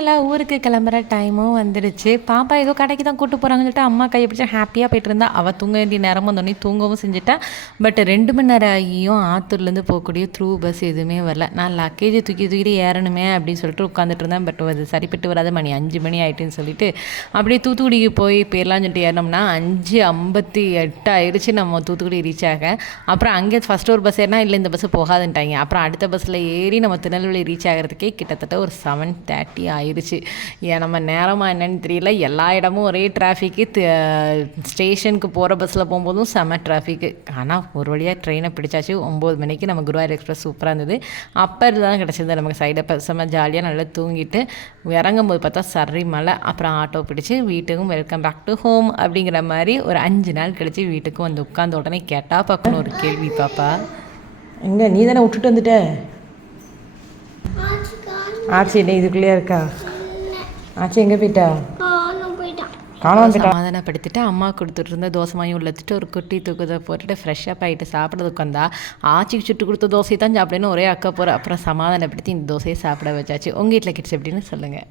எல்லாம் ஊருக்கு கிளம்புற டைமும் வந்துடுச்சு. பாப்பா ஏதோ கடைக்கு தான் கூட்டு போகிறாங்கன்னு சொல்லிட்டு அம்மா கையை பிடிச்சி ஹாப்பியாக போயிட்டு இருந்தா. அவள் தூங்க வேண்டிய நேரம் வந்தோடனே தூங்கவும் செஞ்சுட்டா. பட் 2 மணி நேரம் ஆகியும் ஆத்தூர்லேருந்து போகக்கூடிய த்ரூ பஸ் எதுவுமே வரல. நான் லக்கேஜை தூக்கிட்டு ஏறணுமே அப்படின்னு சொல்லிட்டு உட்காந்துட்டு இருந்தேன். பட் அது சரிப்பட்டு வராது, மணி 5 மணி ஆகிட்டுன்னு சொல்லிட்டு அப்படியே தூத்துக்குடிக்கு போய் போயிடலான்னு சொல்லிட்டு ஏறினோம்னா 5:58 ஆயிடுச்சு நம்ம தூத்துக்குடி ரீச் ஆக. அப்புறம் அங்கே ஃபஸ்ட்டு ஒரு பஸ் ஏறினா இல்லை இந்த பஸ்ஸு போகாதுன்ட்டாங்க. அப்புறம் அடுத்த பஸ்ஸில் ஏறி நம்ம திருநெல்வேலி ரீச் ஆகிறதுக்கே கிட்டத்தட்ட ஒரு 7:30 ஆயிடுச்சு. ஏன் நம்ம நேரமாக என்னன்னு தெரியல. எல்லா இடமும் ஒரே டிராஃபிக்கு. ஸ்டேஷனுக்கு போகிற பஸ்ஸில் போகும்போதும் செம டிராஃபிக்கு. ஆனால் ஒரு வழியாக ட்ரெயினை பிடிச்சாச்சு. 9 மணிக்கு நம்ம குருவாயூர் எக்ஸ்பிரஸ் சூப்பராக இருந்தது. அப்போ தான் கிடச்சிது நமக்கு சைடை செம்ம ஜாலியாக நல்லா தூங்கிட்டு இறங்கும்போது பார்த்தா சரி மழை. அப்புறம் ஆட்டோ பிடிச்சி வீட்டுக்கும் வெல்கம் பேக் டு ஹோம் அப்படிங்கிற மாதிரி ஒரு 5 நாள் கழித்து வீட்டுக்கும் வந்து உட்காந்து உடனே கேட்டால் பார்க்கணும் ஒரு கேள்வி. பாப்பா எங்கே நீ தானே விட்டுட்டு வந்துட்ட? ஆச்சி என்ன இதுக்குள்ளேயே இருக்கா? ஆச்சி எங்கே போயிட்டா? சமாதானப்படுத்திட்டு அம்மா கொடுத்துட்டு இருந்த தோசை வாங்கி உள்ளத்துட்டு ஒரு குட்டி தூக்கத்தை போட்டுட்டு ஃப்ரெஷ்ஷப் ஆகிட்டு சாப்பிட்றதுக்கு வந்தா. ஆச்சிக்கு சுட்டு கொடுத்த தோசை தான் சாப்பிடணும் ஒரே அக்கா போகிற. அப்புறம் சமாதானப்படுத்தி இந்த தோசையை சாப்பிட வச்சாச்சு. உங்கள் வீட்டில் கிட்ஸ் எப்படின்னு சொல்லுங்கள்.